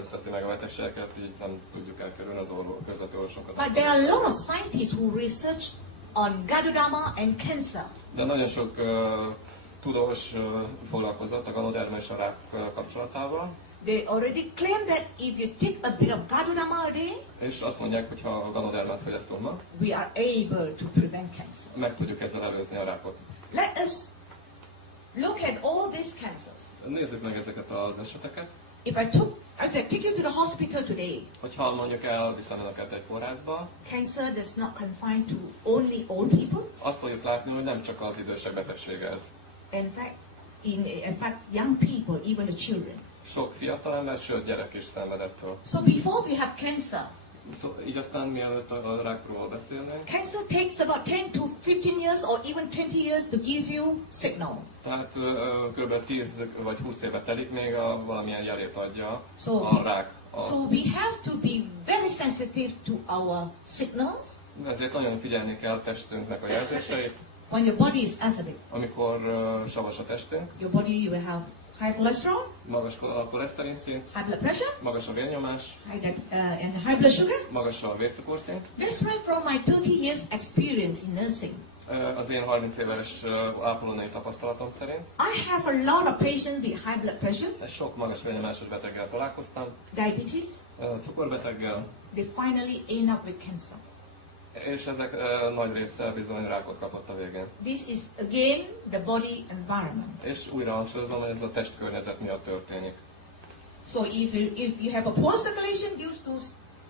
fertőzheti meg a betegségeket, így nem tudjuk elkerülni az közvető orvosokat. But there are a lot of scientists who research on ganoderma and cancer. De nagyon sok tudós foglalkozott a ganoderma és a rák kapcsolatával. They already claim that if you take a bit of ganoderma a day, és azt mondják, hogy ha a ganodermát fogyasztunk ma, we are able to prevent cancer. meg tudjuk ezzel előzni a rákot. Let us look at all these cancers. Nézzük meg ezeket az eseteket. If I take you to the hospital today, Hogyha mondjuk elviszem önöket egy kórházba, cancer does not confine to only old people. azt fogjuk látni, hogy nem csak az idősek betegsége ez. In fact, young people, even the children. Sok fiatal ember, sőt gyerek is szenved ettől. So before we have cancer, Így aztán mielőtt a rákról beszélnénk, cancer takes about 10 to 15 years or even 20 years to give you signal. tehát kb. 10 vagy 20 éve telik, még valamilyen jelét adja So a rák. So we have to be very sensitive to our signals. Ezért nagyon figyelni kell a testünknek a jelzéseit. When your body is acidic, amikor savas a testünk, your body you will have high cholesterol, magas a koleszterin szint, high blood pressure, magas a vérnyomás, and high blood sugar. magas a vércukorszint. That's right from my 30 years experience in nursing. Az én 30 éves ápolónői tapasztalatom szerint. I have a lot of patients with high blood pressure, Sok magas vérnyomásos beteggel találkoztam, diabetes. cukorbeteggel, They finally end up with cancer. és ezek nagy része bizony rákot kapott a végén. This is again the body environment. És újra hangsúlyozom, hogy ez a testkörnyezet miatt történik. So if you have a poor circulation due to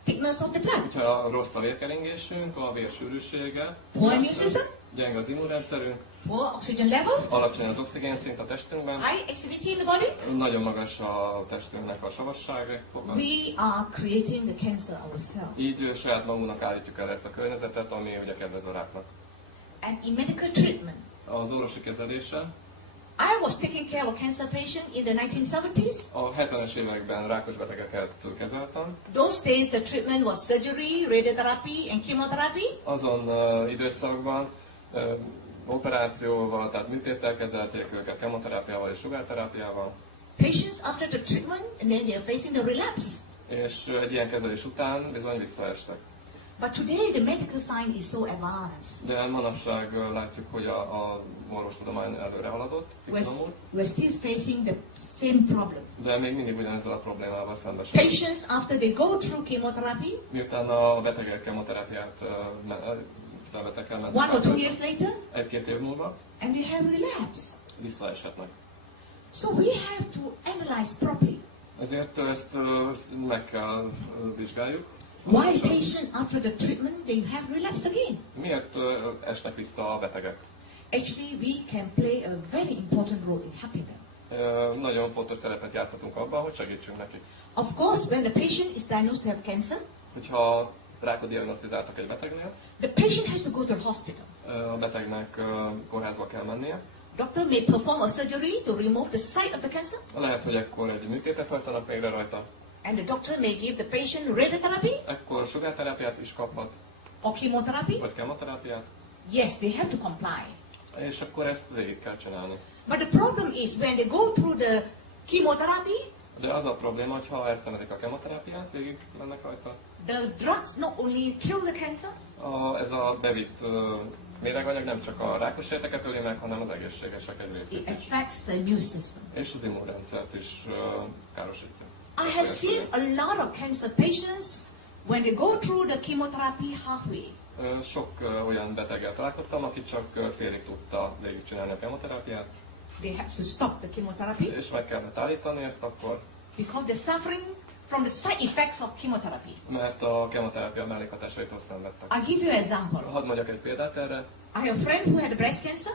thickness of the blood, Ha rossz a vérkeringésünk, a vérsűrűsége, poor immune system, gyenge az immunrendszerünk, poor oxygen level, alacsony az oxigénszint a testünkben, high acidity in the body, nagyon magas a testünknek a savasság foka. we are creating the cancer ourselves. Így saját magunknak állítjuk el ezt a környezetet, ami ugye kedvez a ráknak. And in medical treatment, Az orvosi kezelése. I was taking care of cancer patient in the 1970s. A 70-es években rákos betegeket kezeltem. Those days the treatment was surgery, radiotherapy and chemotherapy. Azon időszakban operációval, tehát műtéttel kezelték őket, kemoterápiával és sugárterápiával. Patients after the treatment and then they are facing the relapse. És egy ilyen kezelés után bizony visszaestek. But today the medical science is so advanced. De manapság látjuk, hogy a orvostudomány előre haladott, We're still facing the same problem. de még mindig ugyanezzel a problémával szembesülünk. Patients after they go through chemotherapy, Miután a betegek kemoterápiát szenvedtek el, 1 or 2 years later, 1-2 év múlva and they have relapse. visszaeshetnek. So we have to analyze properly. Ezért ezt meg kell vizsgáljuk. Why patient after the treatment they have relapsed again? Miért esnek vissza a betegek? Actually, we can play a very important role in helping them. Nagyon fontos szerepet játszhatunk abban, hogy segítsünk nekik. Of course, when the patient is diagnosed to have cancer, Hogyha rákot diagnosztizáltak egy betegnél, the patient has to go to the hospital. a betegnek kórházba kell mennie. Doctor may perform a surgery to remove the site of the cancer, Lehet, hogy ekkor egy műtétet hajtanak végre rajta. and the doctor may give the patient radiotherapy Ekkor sugárterápiát is kaphat, or chemotherapy. vagy kemoterápiát. Yes, they have to comply. És akkor ezt végig kell csinálni. But the problem is when they go through the chemotherapy, De az a probléma, hogy ha elszenvedik a kemoterápiát, végig mennek rajta. the drugs not only kill the cancer, Ez a bevitt méreganyag nem csak a rákos sejteket öli meg, hanem az egészségesek egy it részét is. affects the immune system. És az immunrendszert is károsítja. I have seen a lot of cancer patients when they go through the chemotherapy halfway. Sok olyan beteggel találkoztam, aki csak félig tudta végigcsinálni a kemoterápiát. They have to stop the chemotherapy És meg kellett állítani ezt akkor, because they're suffering from the side effects of chemotherapy. mert a kemoterápia mellékhatásaitól szenvedtek. I'll give you an example. Hadd mondjak egy példát erre. I have a friend who had breast cancer.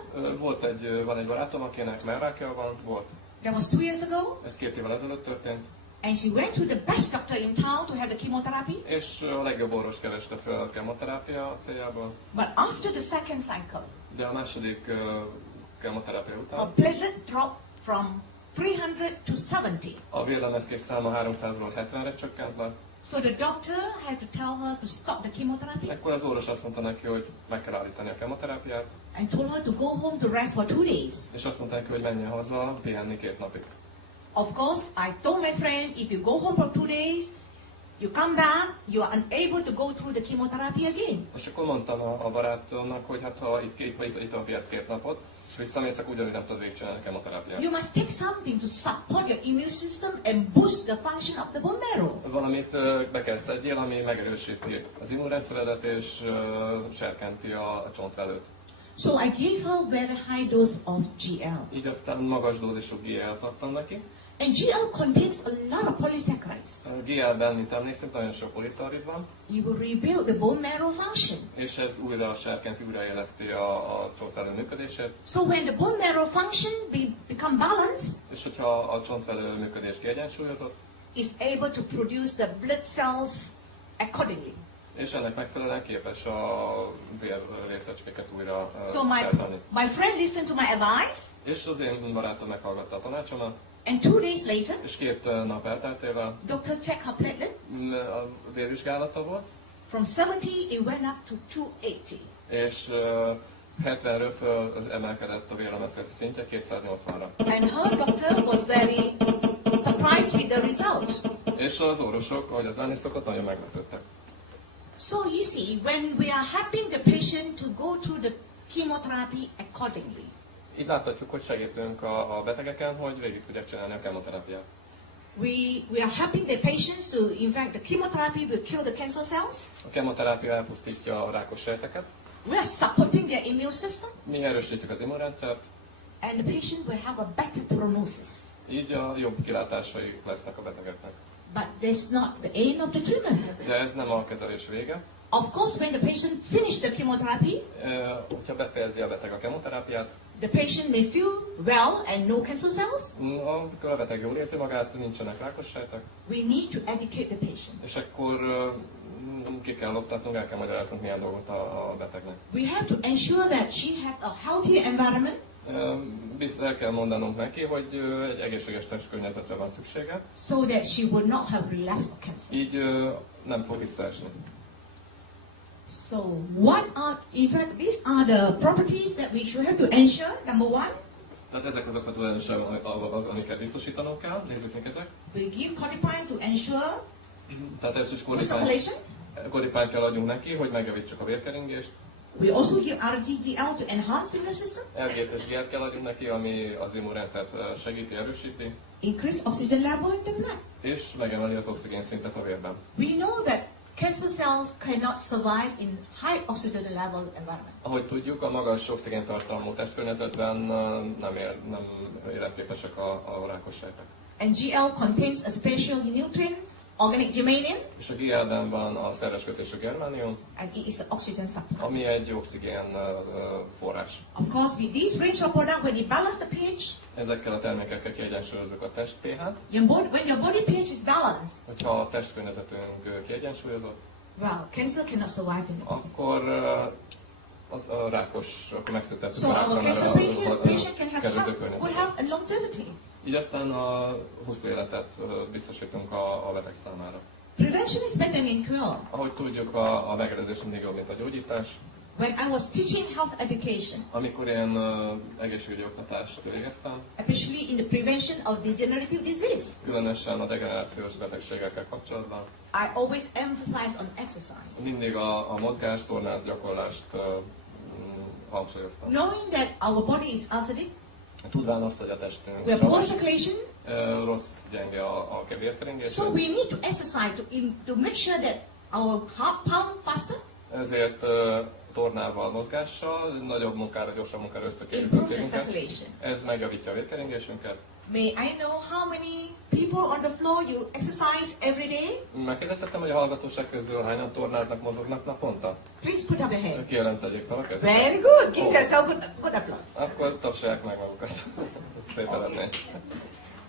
Van egy barátom, akinek mellrákja van, That was 2 years ago. Ez 2 évvel ezelőtt történt. And she went to the best doctor in town to have the chemotherapy. És a legjobb orvos kereste fel a kemoterápia céljából. But after the second cycle, De a második kemoterápia her után platelet dropped from 300 to 70. a vérlemezkék száma 300-ról 70-re csökkent le. So the doctor had to tell her to stop the chemotherapy Ekkor az orvos azt mondta neki, hogy meg kell állítani a kemoterápiát, and told her to go home to rest for 2 days. és azt mondta neki, hogy menjen haza pihenni 2 napig. Of course, I told my friend, if you go home for 2 days, you come back, you are unable to go through the chemotherapy again. És akkor mondtam a barátomnak, hogy hát ha itt alapjátsz 2 napot, és visszamész, akkor ugyanúgy nem tudod végigcsinálni a kemoterápiát. You must take something to support your immune system and boost the function of the bone marrow. Valamit be kell szedjél, ami megerősíti az immunrendszeredet és serkenti a csontvelőt. So I gave her very high dose of GL. Így aztán magas dózisú GL-t adtam neki. And GL contains a lot of polysaccharides. A GL-ben, mint emlékszünk, nagyon sok poliszarid van. You will rebuild the bone marrow function. És ez újra serkenti, újraéleszti a csontvelő működését. So when the bone marrow function become balanced, És hogyha a csontvelő működés kiegyensúlyozott, is able to produce the blood cells accordingly. és ennek megfelelően képes a vérrészecskéket újra So termelni. my friend listened to my advice, És az én barátom meghallgatta a tanácsomat, and 2 days later, és 2 nap elteltével doctor checked her platelet. a vérvizsgálata volt, From 70, it went up to 280. és 70-ről föl emelkedett a vérlemezkezeti szintje 280-ra. And her doctor was very surprised with the result. És az orvosok, ahogy az lenni szokott, nagyon meglepődtek. So you see, when we are helping the patient to go through the chemotherapy accordingly, Így láthatjuk, hogy segítünk a betegeken, hogy végig tudják csinálni a kemoterápiát. we are helping the patients to, in fact, the chemotherapy will kill the cancer cells. A kemoterápia elpusztítja a rákos sejteket, We are supporting their immune system, mi erősítjük az immunrendszert, and the patient will have a better prognosis. így a jobb kilátásai lesznek a betegeknek. But that's not the end of the treatment. De ez nem a kezelés vége. Of course, when the patient finishes the chemotherapy, Hogyha befejezi a beteg a kemoterápiát, the patient may feel well and no cancer cells. amikor a beteg jól érzi magát, nincsenek rákos sejtek, We need to educate the patient. és akkor ki kell oktatnunk, el kell magyaráznunk milyen dolgot a betegnek. We have to ensure that she has a healthy environment, El kell mondanunk neki, hogy egy egészséges testkörnyezetre van szüksége, so that she will not have relapse of cancer. így nem fog visszaesni. So what are, in fact, these are the properties that we should have to ensure. Number 1, Tehát ezek azok a tulajdonságok, amiket biztosítanunk kell, nézzük meg ezek. we give codipine to ensure Tehát ezt is good circulation. koripányt kell adjunk neki, hogy megjavítsuk a vérkeringést. We also give RGGL to enhance the immune system, RG-t és GL-t kell adjunk neki, ami az immunrendszert segíti, erősíti, increase oxygen level in the blood. és megemeli az oxigén szintet a vérben. We know that cancer cells cannot survive in high oxygen level environment. Ahogy tudjuk, a magas oxigéntartalmú testkörnyezetben nem életképesek a rákos sejtek. And GL contains a special nutrient, organic germanium, És a GL-ben van a szerves kötésű germánium, and it is an oxygen supply. ami egy oxigén forrás. Of course, with this range of product, when you balance the pH, Ezekkel a termékekkel kiegyensúlyozzuk a test pH-t. when your body pH is balanced, Hogyha a testkörnyezetünk kiegyensúlyozott, well, cancer cannot survive in the body. akkor a rákos, akkor megszüntettük So a rák our cancer számára patient can have kedvező good környezetet. health and longevity. Így aztán a 20 életet biztosítunk a beteg számára. Prevention is better than cure. Ahogy tudjuk, a megelőzés mindig jobb, mint a gyógyítás. When I was teaching health education, Amikor én egészségügyi oktatást végeztem, especially in the prevention of degenerative disease, különösen a degenerációs betegségekkel kapcsolatban, I always emphasize on exercise. mindig a mozgás, tornát, gyakorlást hangsúlyoztam. Knowing that our body is acidic, Tudván azt, hogy a testünk we have poor savas, circulation, rossz, gyenge a vérkeringés, so we need to exercise to make sure that our heart pump faster, ezért tornával, mozgással, nagyobb munkára, gyorsabb munkára ösztökéljük a improve the szívünket. circulation. Ez megjavítja a vérkeringésünket. May I know how many people on the floor you exercise every day? Megkérdeztem, hogy a hallgatóság közül hányan tornáznak, mozognak naponta? Please put up your hand. Kérem, tegyék fel a kezüket. Very good. Give Oh. yourself good applause. Akkor tapsolják meg magukat. Szépen.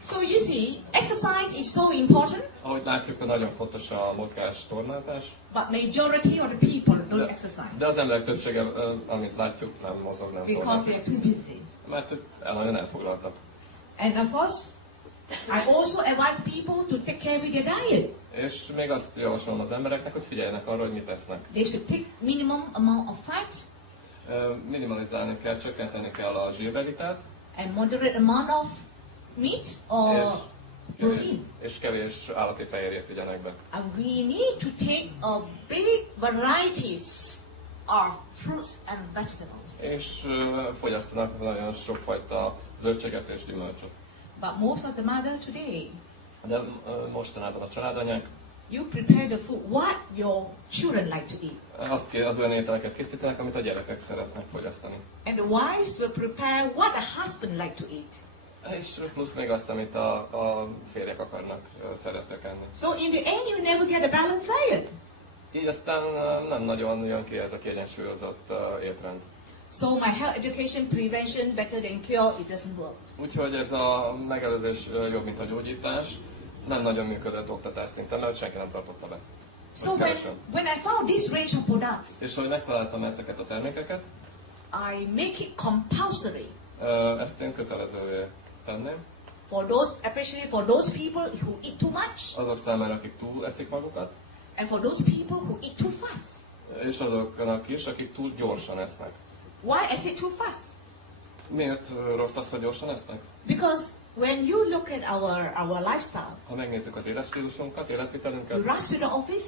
So you see, exercise is so important, Ahogy látjuk, nagyon fontos a mozgás, tornázás. but majority of the people don't exercise De az emberek többsége, amit látjuk, nem mozog, nem because tornázik. they are too busy. Mert ők nagyon elfoglaltak. And of course, I also advise people to take care with their diet. És még azt javaslom az embereknek, hogy figyeljenek arra, hogy mit esznek. They should take minimum amount of fat Minimalizálni kell, csökkenteni kell a zsírbelitát, and moderate amount of meat or protein. És kevés állati fehérjét vigyenek be. And we need to take a big varieties of fruits and vegetables. És fogyasztanak nagyon sokfajta zöldséget és gyümölcsöt. But most of the mother today, De mostanában a családanyák you prepare the food what your children like to eat. az olyan ételeket készítenek, amit a gyerekek szeretnek fogyasztani. And the wives will prepare what the husband like to eat. És plusz még azt, amit a férjek akarnak, szeretnek enni. So in the end you never get a balanced diet. Így aztán nem nagyon jön ki ez a kiegyensúlyozott étrend. So my health education, prevention, better than cure, it doesn't work. Úgyhogy ez a megelőzés jobb, mint a gyógyítás, nem nagyon működött oktatás szinten, mert senki nem tartotta be. So when I found this range of products, És hogy megtaláltam ezeket a termékeket, I make it compulsory ezt én kötelezővé tenném. for those, especially for those people who eat too much, Azok számára, akik túl eszik magukat, and for those people who eat too fast. és azoknak is, akik túl gyorsan esznek. Why I say too fast? Miért rossz az, hogy gyorsan esznek? Because when you look at our lifestyle, Ha megnézzük az életstílusunkat, you életvitelünket, rush to the office,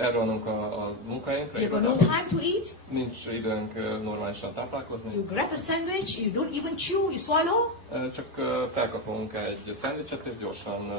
elrohanunk a munkahelyünkre, you got no irodába, time to eat, nincs időnk normálisan táplálkozni, you grab a sandwich, you don't even chew, you swallow, csak felkapunk egy szendvicset és gyorsan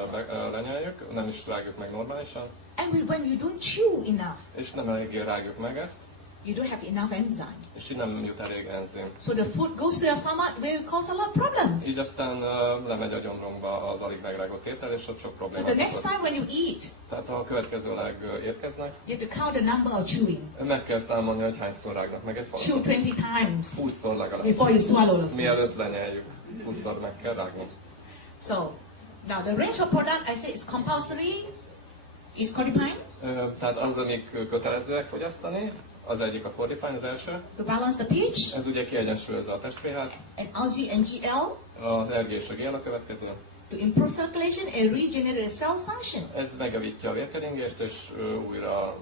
lenyeljük, nem is rágjuk meg normálisan, and when you don't chew enough, és nem eléggé rágjuk meg ezt, you don't have enough enzyme. és így nem jut elég enzim. So the food goes to your stomach, will cause a lot of problems. Így aztán lemegy a gyomrunkba az alig megrágott étel, és ott sok So probléma. the next time when you eat, Tehát ha a következőleg érkeznek, you have to count the number of chewing. meg kell számolni, hogy hányszor rágnak meg egy Chew falat. 20 times 20-szor legalább. before you swallow the food. Mielőtt lenyeljük, 20-szor meg kell rágni. So now the range of product I say is compulsory, is codipine, Tehát az, amik kötelezőek fogyasztani, az egyik a Codifine, az első. to balance the pH, Ez ugye kiegyensúlyozza a test-pH-t, and Algae and GL, az RG és a GL a következő. to improve circulation and regenerate cell function. Ez megjavítja a vérkeringést, és újra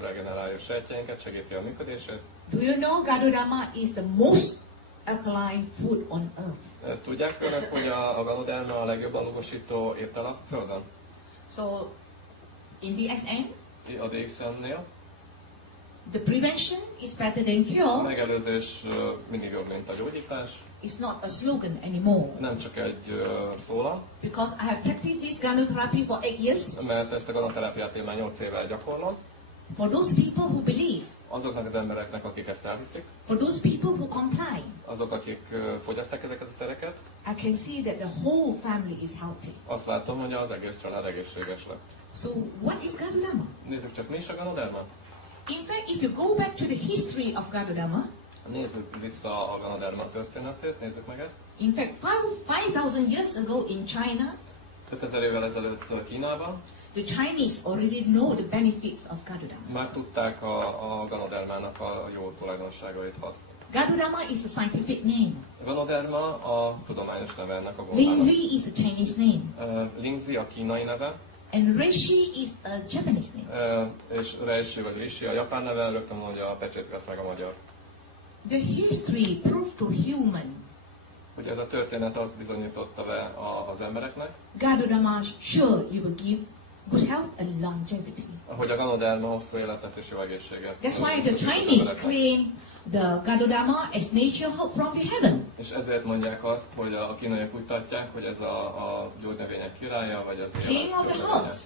regenerálja a sejtjeinket, segíti a működését. Do you know ganoderma is the most alkaline food on earth? Tudják önök, hogy a ganoderma a legjobban lugosító étel a Földön? So in DXN, A DXN-nél. the prevention is better than A cure. megelőzés mindig jobb, mint a gyógyítás. It's not a slogan anymore. Nem csak egy szólam, Because I have practiced this ganotherapy for 8 years. mert ezt a ganoterápiát én már 8 éve gyakorlom. For those people who believe, Azoknak az embereknek, akik ezt elhiszik, for those people who comply, azok, akik fogyasztják ezeket a szereket, I can see that the whole family is healthy. azt látom, hogy az egész család egészséges lett. So what is ganoderma? Nézzük csak, mi is a ganoderma? In fact, if you go back to the history of ganoderma, Nézzük vissza a ganoderma történetét, nézzük meg ezt. in fact, 5,000 years ago in China, 5000 évvel ezelőtt Kínában the Chinese already know the benefits of ganoderma. már tudták a ganodermának a jó tulajdonságait. Ganoderma is a scientific name. Ganoderma a tudományos neve ennek a gombának. Lingzi is a Chinese name. Lingzi a kínai neve, And Reishi is a Japanese name. és Reishi vagy Rishi a japán neve, rögtön mondja a pecsétvesz meg a magyar. The history proved to human Hogy ez a történet azt bizonyította be az embereknek, ganoderma sure you will give good health and longevity. hogy a ganoderma hosszú életet és jó egészséget. That's why the Chinese claim the ganoderma as nature help from the heaven. És ezért mondják azt, hogy a kínaiak úgy tartják, hogy ez a gyógynövények királya, vagy az King of the house.